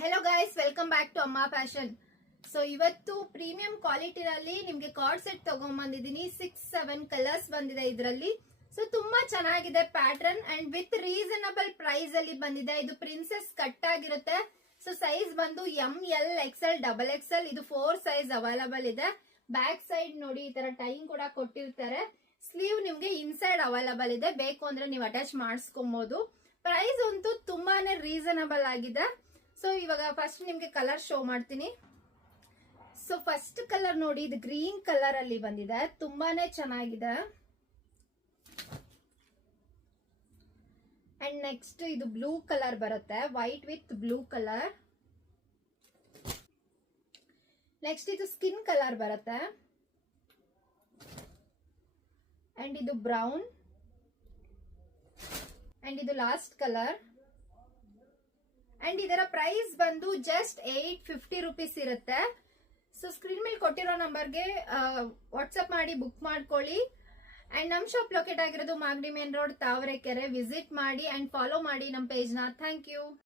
Hello guys, welcome back to Amma fashion. So ಇವತ್ತು premium ಕ್ವಾಲಿಟಿನಲ್ಲಿ ನಿಮ್ಗೆ ಕಾರ್ಡ್ ಸೆಟ್ ತಗೊಂಡ್ಬಂದಿದ್ದೀನಿ. 6-7 ಕಲರ್ಸ್ ಬಂದಿದೆ ಇದರಲ್ಲಿ. ಸೊ ತುಂಬಾ ಚೆನ್ನಾಗಿದೆ pattern and with reasonable price ಅಲ್ಲಿ ಬಂದಿದೆ. ಇದು ಪ್ರಿನ್ಸೆಸ್ ಕಟ್ ಆಗಿರುತ್ತೆ. ಸೊ ಸೈಜ್ ಬಂದು ML XL XXL ಇದು 4 ಸೈಜ್ ಅವೈಲಬಲ್ ಇದೆ. ಬ್ಯಾಕ್ ಸೈಡ್ ನೋಡಿ ಈ ತರ ಟೈಮ್ ಕೂಡ ಕೊಟ್ಟಿರ್ತಾರೆ. ಸ್ಲೀವ್ ನಿಮ್ಗೆ ಇನ್ಸೈಡ್ ಅವೈಲಬಲ್ ಇದೆ. ಬೇಕು ಅಂದ್ರೆ ನೀವು ಅಟ್ಯಾಚ್ ಮಾಡಿಸ್ಕೊಬಹುದು. ಪ್ರೈಸ್ ಅಂತೂ ತುಂಬಾನೇ ರೀಸನಬಲ್ ಆಗಿದೆ. ಸೊ ಇವಾಗ ಫಸ್ಟ್ ನಿಮ್ಗೆ ಕಲರ್ ಶೋ ಮಾಡ್ತೀನಿ. ಸೊ ಫಸ್ಟ್ ಕಲರ್ ನೋಡಿ, ಇದು ಗ್ರೀನ್ ಕಲರ್ ಅಲ್ಲಿ ಬಂದಿದೆ. ತುಂಬಾನೇ ಚೆನ್ನಾಗಿದೆ. ಅಂಡ್ ನೆಕ್ಸ್ಟ್ ಇದು ಬ್ಲೂ ಕಲರ್ ಬರುತ್ತೆ, white with blue colour. Next ಇದು ಸ್ಕಿನ್ ಕಲರ್ ಬರುತ್ತೆ. ಅಂಡ್ ಇದು ಬ್ರೌನ್. ಅಂಡ್ ಇದು ಲಾಸ್ಟ್ ಕಲರ್. ಅಂಡ್ ಇದರ ಪ್ರೈಸ್ ಬಂದು ಜಸ್ಟ್ 850 ರುಪೀಸ್ ಇರುತ್ತೆ. ಸೊ ಸ್ಕ್ರೀನ್ ಮೇಲೆ ಕೊಟ್ಟಿರೋ ನಂಬರ್ಗೆ ವಾಟ್ಸ್ಆಪ್ ಮಾಡಿ ಬುಕ್ ಮಾಡ್ಕೊಳ್ಳಿ. ಅಂಡ್ ನಮ್ ಶಾಪ್ ಲೊಕೇಟ್ ಆಗಿರೋದು Magadi main road, Tavarekere. Visit ಮಾಡಿ ಅಂಡ್ ಫಾಲೋ ಮಾಡಿ ನಮ್ಮ ಪೇಜ್ ನ. Thank you.